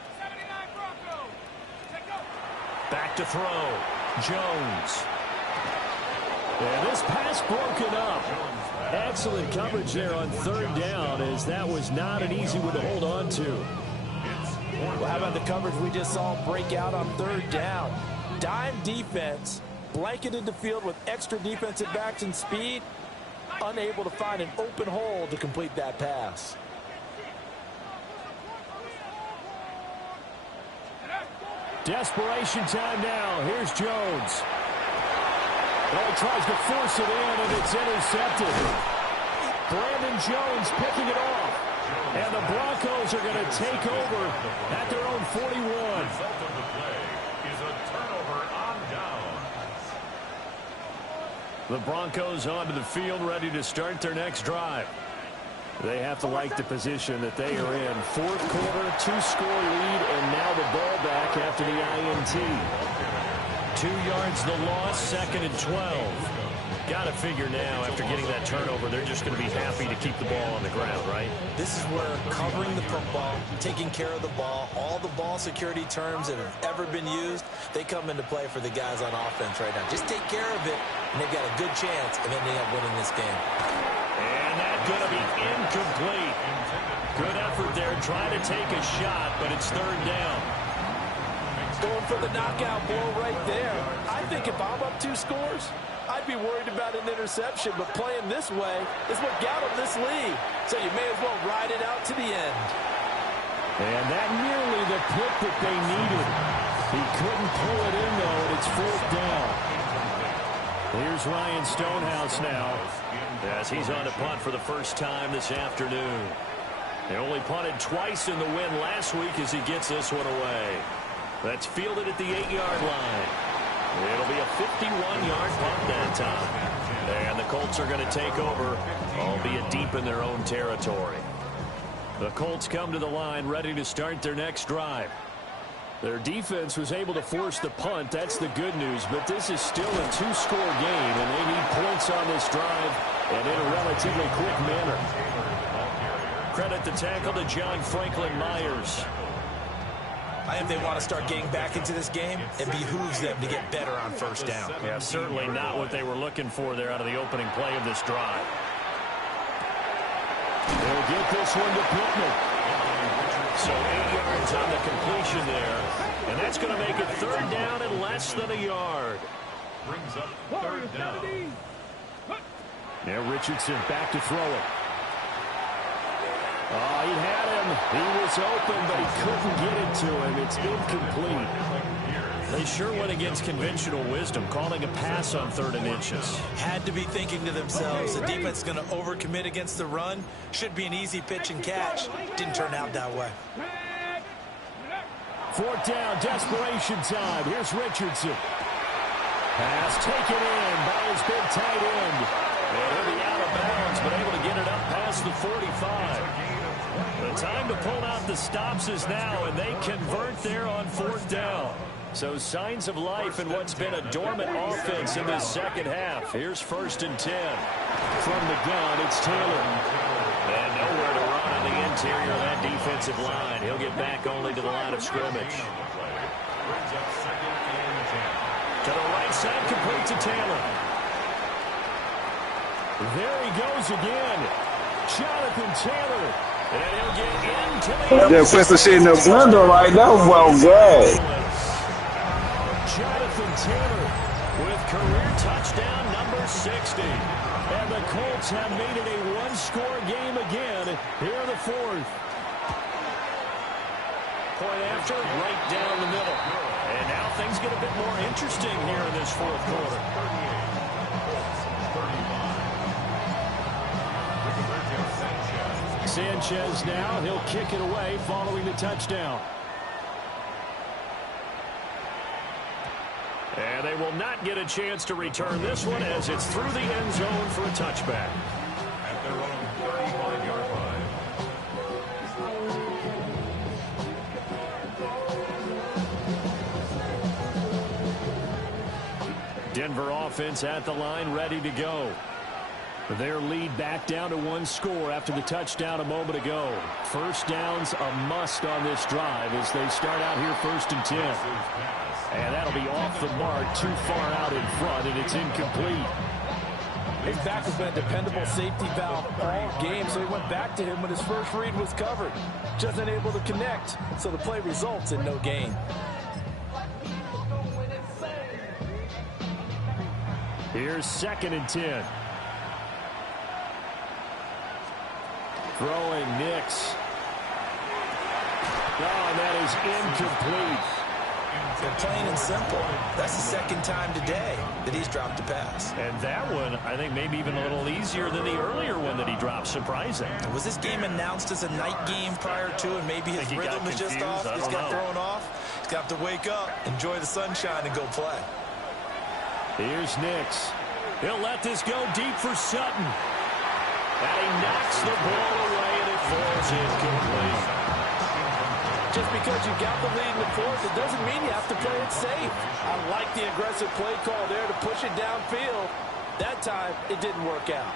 Back to throw. Jones. And this pass broken up. Excellent coverage there on third down, as that was not an easy one to hold on to. Well, how about the coverage we just saw break out on third down? Dime defense, blanketed the field with extra defensive backs and speed, unable to find an open hole to complete that pass. Desperation time now. Here's Jones. Oh, tries to force it in, and it's intercepted. Brandon Jones picking it off. And the Broncos are going to take over at their own 41. The result of the play is a turnover on downs. The Broncos onto the field, ready to start their next drive. They have to like the position that they are in. 4th quarter, 2-score lead, and now the ball back after the INT. 2 yards the loss, 2nd and 12. Got to figure now, after getting that turnover, they're just going to be happy to keep the ball on the ground, right? This is where covering the football, taking care of the ball, all the ball security terms that have ever been used, they come into play for the guys on offense right now. Just take care of it, and they've got a good chance of ending up winning this game. And that's going to be incomplete. Good effort there, trying to take a shot, but it's third down. Going for the knockout blow right there. I think if I'm up 2 scores, I'd be worried about an interception, but playing this way is what got him this lead. So you may as well ride it out to the end. And that nearly the pick that they needed. He couldn't pull it in, though, and it's 4th down. Here's Ryan Stonehouse now, as he's on to punt for the first time this afternoon. They only punted twice in the win last week as he gets this one away. That's fielded at the 8-yard line. It'll be a 51-yard punt that time. And the Colts are going to take over, albeit deep in their own territory. The Colts come to the line ready to start their next drive. Their defense was able to force the punt. That's the good news. But this is still a 2-score game, and they need points on this drive and in a relatively quick manner. Credit the tackle to John Franklin Myers. I think they want to start getting back into this game. It behooves them to get better on first down. Yeah, certainly not what they were looking for there out of the opening play of this drive. They'll get this one to Pittman. So 8 yards on the completion there. And that's going to make it third down and less than a yard. Brings up third down. Now Richardson back to throw it. Oh, he had him. He was open, but he couldn't get it to him. It's incomplete. They sure went against conventional wisdom, calling a pass on 3rd and inches. Had to be thinking to themselves, the defense is going to overcommit against the run. Should be an easy pitch and catch. Didn't turn out that way. 4th down, desperation time. Here's Richardson. Pass taken in by his big tight end. And he'll be out of bounds, but able to get it up past the 45. The time to pull out the stops is now, and they convert there on 4th down. So signs of life in what's been a dormant offense in this second half. Here's 1st and 10. From the gun, it's Taylor. And nowhere to run on the interior of that defensive line. He'll get back only to the line of scrimmage. To the right side, complete to Taylor. There he goes again. Jonathan Taylor. And he'll get into the... Just put some shit in the window right now. Well, good. Jonathan Taylor with career touchdown number 60. And the Colts have made it a 1-score game again here in the 4th. Point after, right down the middle. And now things get a bit more interesting here in this 4th quarter. Sanchez now, he'll kick it away following the touchdown. And they will not get a chance to return this one as it's through the end zone for a touchback. At their own 35-yard line. Denver offense at the line, ready to go. Their lead back down to 1 score after the touchdown a moment ago. First down's a must on this drive as they start out here 1st and 10. And that'll be off the mark, too far out in front, and it's incomplete. His back has been a dependable safety valve all game, so he went back to him when his first read was covered. Just unable to connect, so the play results in no gain. Here's 2nd and 10. Throwing Nix. Oh, and that is incomplete. Plain and simple. That's the 2nd time today that he's dropped a pass. And that one, I think, maybe even a little easier than the earlier one that he dropped. Surprising. Was this game announced as a night game prior to, and maybe his rhythm was just off? He's got thrown off. He's got to wake up, enjoy the sunshine, and go play. Here's Nix. He'll let this go deep for Sutton. And he knocks the ball away, and it falls incomplete. Just because you got the lead in the 4th, it doesn't mean you have to play it safe. I like the aggressive play call there to push it downfield. That time, it didn't work out.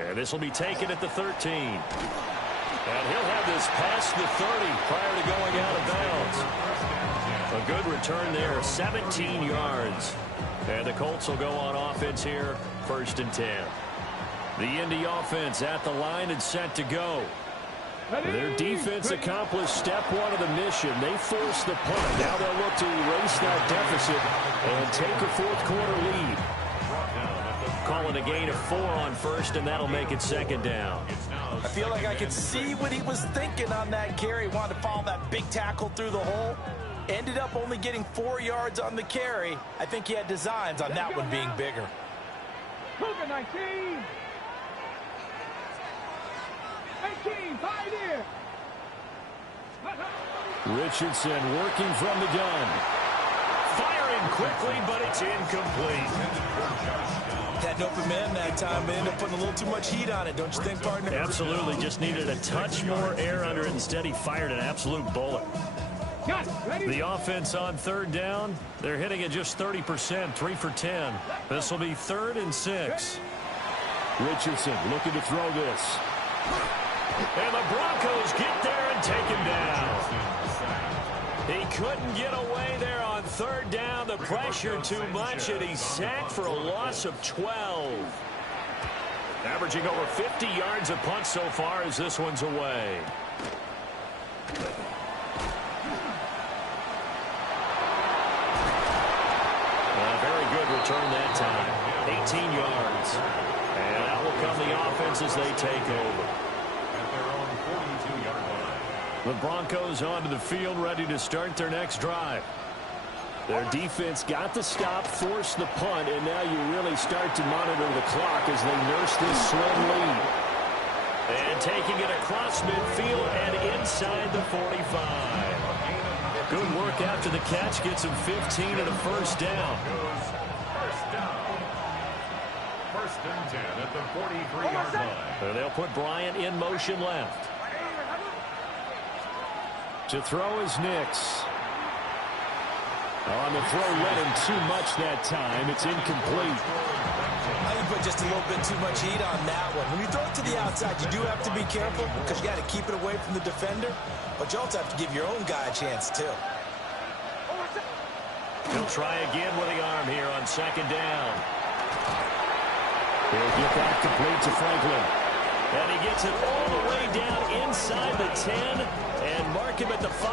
And this will be taken at the 13. And he'll have this past the 30 prior to going out of bounds. A good return there, 17 yards. And the Colts will go on offense here, 1st and 10. The Indy offense at the line and set to go. Their defense accomplished step 1 of the mission. They forced the punt. Now they'll look to erase that deficit and take a 4th quarter lead. Calling a gain of 4 on 1st, and that'll make it 2nd down. I feel like I could see what he was thinking on that carry. Wanted to follow that big tackle through the hole. Ended up only getting 4 yards on the carry. I think he had designs on that one being bigger. 19. 18, Pioneer. Richardson working from the gun. Firing quickly, but it's incomplete. Had an open man that time, but ended up putting a little too much heat on it, don't you think, partner? Absolutely. Just needed a touch more air under it. Instead, he fired an absolute bullet. The offense on 3rd down, they're hitting at just 30%, 3 for 10. This will be 3rd and 6. Richardson looking to throw this. And the Broncos get there and take him down. He couldn't get away there on 3rd down. The pressure too much, and he's sacked for a loss of 12. Averaging over 50 yards a punt so far as this one's away. Return that time. 18 yards. And out will come the offense as they take over. At their own 42-yard line. The Broncos onto the field, ready to start their next drive. Their defense got the stop, forced the punt, and now you really start to monitor the clock as they nurse this slim lead. And taking it across midfield and inside the 45. Good work after the catch. Gets him 15 and a 1st down. 1st and 10 at the 43-yard line. And they'll put Bryant in motion left. To throw is Nix. On the throw, led him too much that time. It's incomplete. I think put just a little bit too much heat on that one. When you throw it to the outside, you do have to be careful because you got to keep it away from the defender. But you also have to give your own guy a chance, too. He'll try again with the arm here on 2nd down. He'll get that complete to Franklin. And he gets it all the way down inside the 10 and mark him at the 5.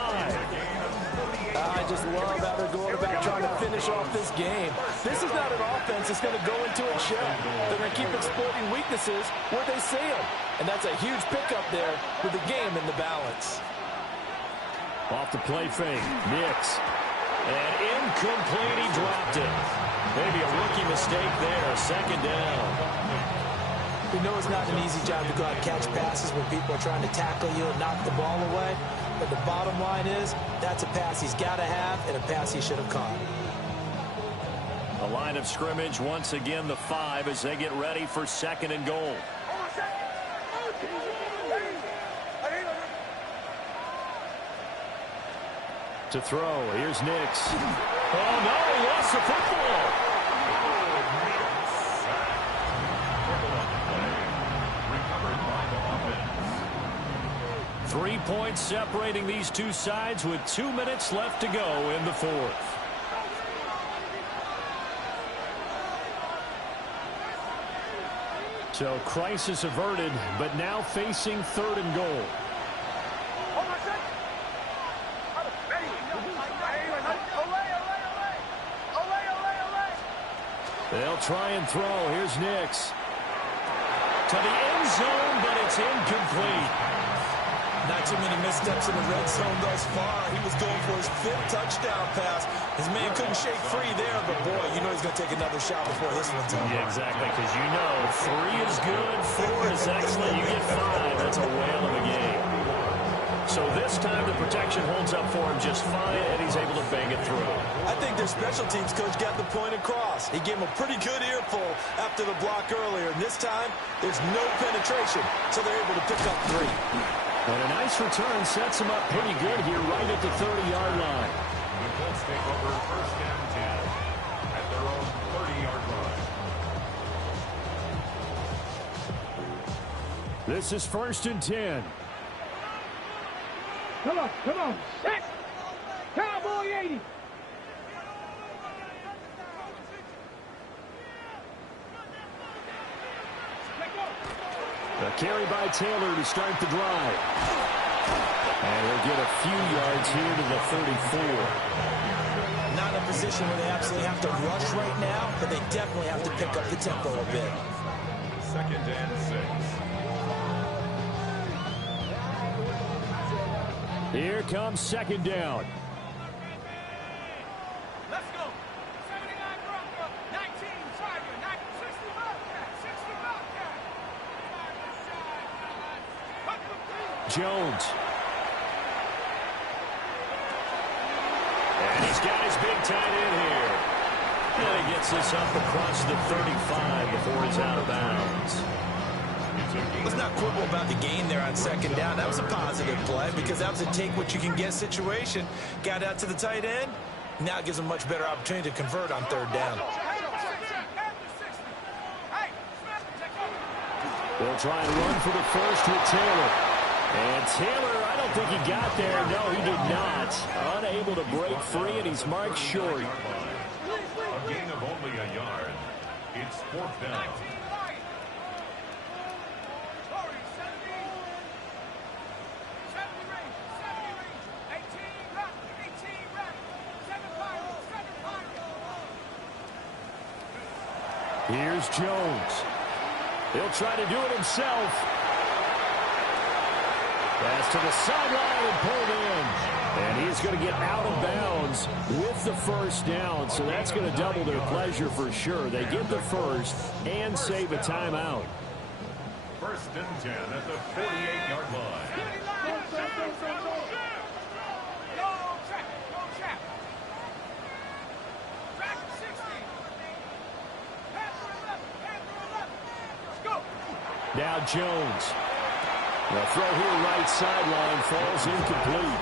I just love how they're going about trying to finish off this game. This is not an offense that's going to go into its shell. They're going to keep exploiting weaknesses where they see them. And that's a huge pickup there with the game in the balance. Off the play fake. Nix. And incomplete. He dropped it. Maybe a rookie mistake there. 2nd down. We know it's not an easy job to go out and catch passes when people are trying to tackle you and knock the ball away. But the bottom line is, that's a pass he's got to have and a pass he should have caught. The line of scrimmage, once again, the 5 as they get ready for 2nd and goal. To throw, here's Nix. Oh, no, he lost the football. 3 points separating these two sides with 2 minutes left to go in the fourth. So crisis averted, but now facing 3rd and goal. They'll try and throw. Here's Nix. To the end zone, but it's incomplete. Not too many missteps in the red zone thus far. He was going for his 5th touchdown pass. His man couldn't shake free there, but boy, you know he's going to take another shot before this one's over. Yeah, exactly, because you know 3 is good, 4 is excellent, you get 5. That's a whale of a game. So this time the protection holds up for him just fine, and he's able to bang it through. I think their special teams coach got the point across. He gave him a pretty good earful after the block earlier, and this time there's no penetration, so they're able to pick up 3. And a nice return sets him up pretty good here right at the 30-yard line. The Colts take over 1st and 10 at their own 30-yard line. This is 1st and 10. Come on. Set. Cowboy 80. A carry by Taylor to start the drive. And he'll get a few yards here to the 34. Not in a position where they absolutely have to rush right now, but they definitely have to pick up the tempo a bit. 2nd and 6. Here comes 2nd down. Let's go. 79 Broncos. 19 Tiger. 60 Bobcat. 60 Bobcat. Jones. And he's got his big tight end here. And he gets this up across the 35 before he's out of bounds. Let's not quibble about the gain there on 2nd down. That was a positive play because that was a take-what-you-can-get situation. Got out to the tight end. Now it gives him a much better opportunity to convert on 3rd down. They'll try and run for the first with Taylor. And Taylor, I don't think he got there. No, he did not. Unable to break free, and he's marked short. A gain of only a yard. It's 4th down. Here's Jones. He'll try to do it himself. Pass to the sideline and pulled in. And he's going to get out of bounds with the 1st down. So that's going to double their pleasure for sure. They get the first and save a timeout. 1st and 10 at the 48-yard line. Now Jones. The throw here right sideline falls incomplete.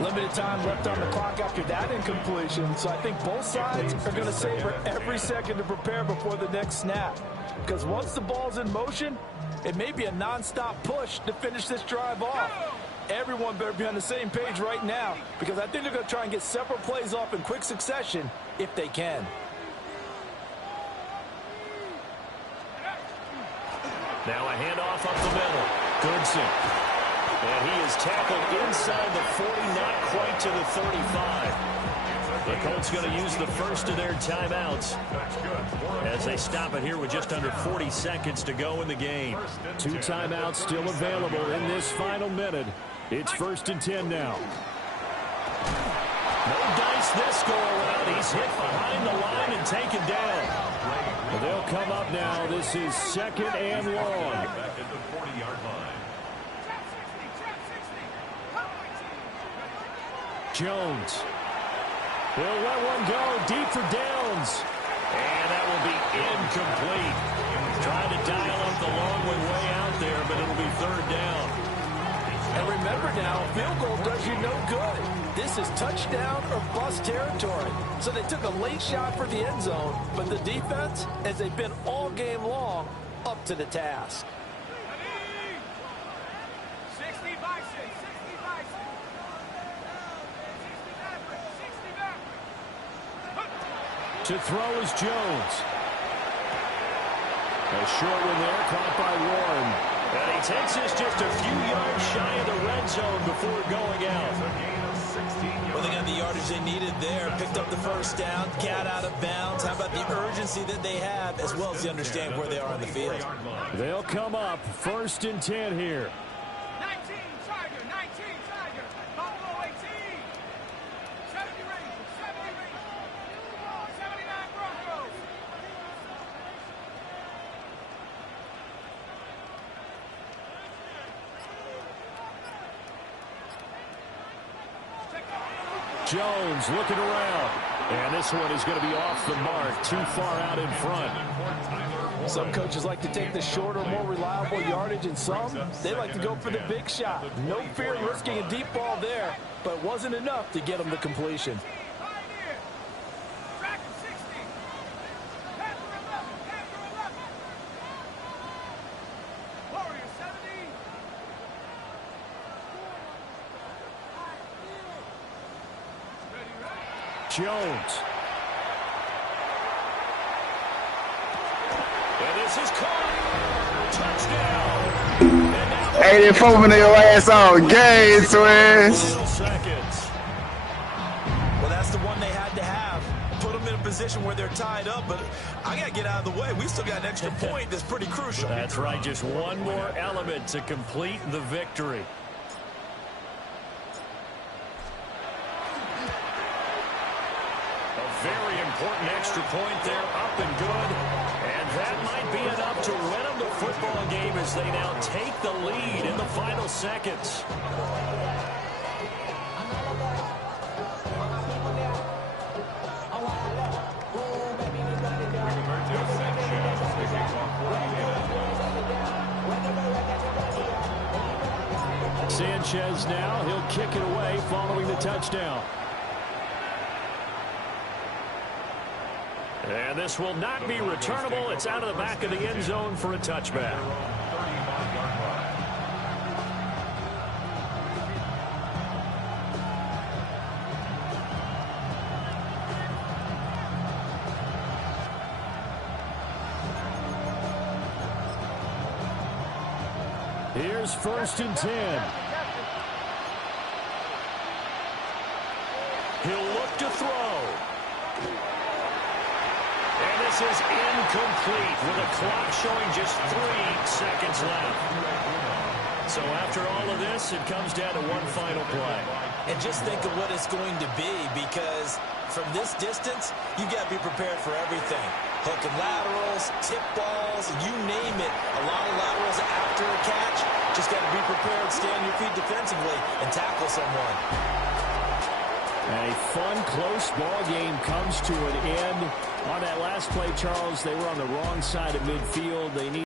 Limited time left on the clock after that incompletion, so I think both sides are going to savor every second to prepare before the next snap. Because once the ball's in motion, it may be a nonstop push to finish this drive off. Everyone better be on the same page right now because I think they're going to try and get several plays off in quick succession if they can. Now a handoff up the middle. Goodson. And he is tackled inside the 40, not quite to the 35. The Colts going to use the first of their timeouts as they stop it here with just under 40 seconds to go in the game. 2 timeouts still available in this final minute. It's 1st and 10 now. No dice this go around. He's hit behind the line and taken down. They'll come up now. This is 2nd and long. Back at the 40-yard line. Jones. He'll let one go deep for downs. And that will be incomplete. Trying to dial up the long one way out there, but it'll be 3rd down. And remember Remember now, a field goal does you no good. This is touchdown or bust territory. So they took a late shot for the end zone, but the defense, as they've been all game long, up to the task. 60 Bison, 60 Bison. 60 Maverick, 60 Maverick. To throw is Jones. A short one there, caught by Warren. And he takes this just a few yards shy of the red zone before going out. Well, they got the yardage they needed there. Picked up the first down, got out of bounds. How about the urgency that they have, as well as the understanding where they are on the field? They'll come up 1st and 10 here. 19 Tiger, 19 Tiger. Buffalo 18. 70 Rangers, 70 Rangers. 79 Broncos. Jones looking around. And this one is going to be off the mark, too far out in front. Some coaches like to take the shorter, more reliable yardage, and some, they like to go for the big shot. No fear in risking a deep ball there, but it wasn't enough to get them the completion. Pioneer. Track 60. Panther 11, Panther 11. Warrior 70. Jones. And this is caught. Touchdown. 84 minutes your ass on game, twins. Seconds. Well, that's the one they had to have. Put them in a position where they're tied up, but I got to get out of the way. We still got an extra point that's pretty crucial. That's right. Just one more element to complete the victory. Very important extra point there, up and good. And that might be enough to win them the football game as they now take the lead in the final seconds. Sanchez now, he'll kick it away following the touchdown. And this will not be returnable. It's out of the back of the end zone for a touchback. Here's 1st and 10. He'll look to throw. And this is incomplete with a clock showing just 3 seconds left. So after all of this, it comes down to one final play. And just think of what it's going to be, because from this distance, you got to be prepared for everything. Hook and laterals, tip balls, you name it. A lot of laterals after a catch. Just got to be prepared, stay on your feet defensively, and tackle someone. A fun, close ball game comes to an end. On that last play, Charles, they were on the wrong side of midfield. They need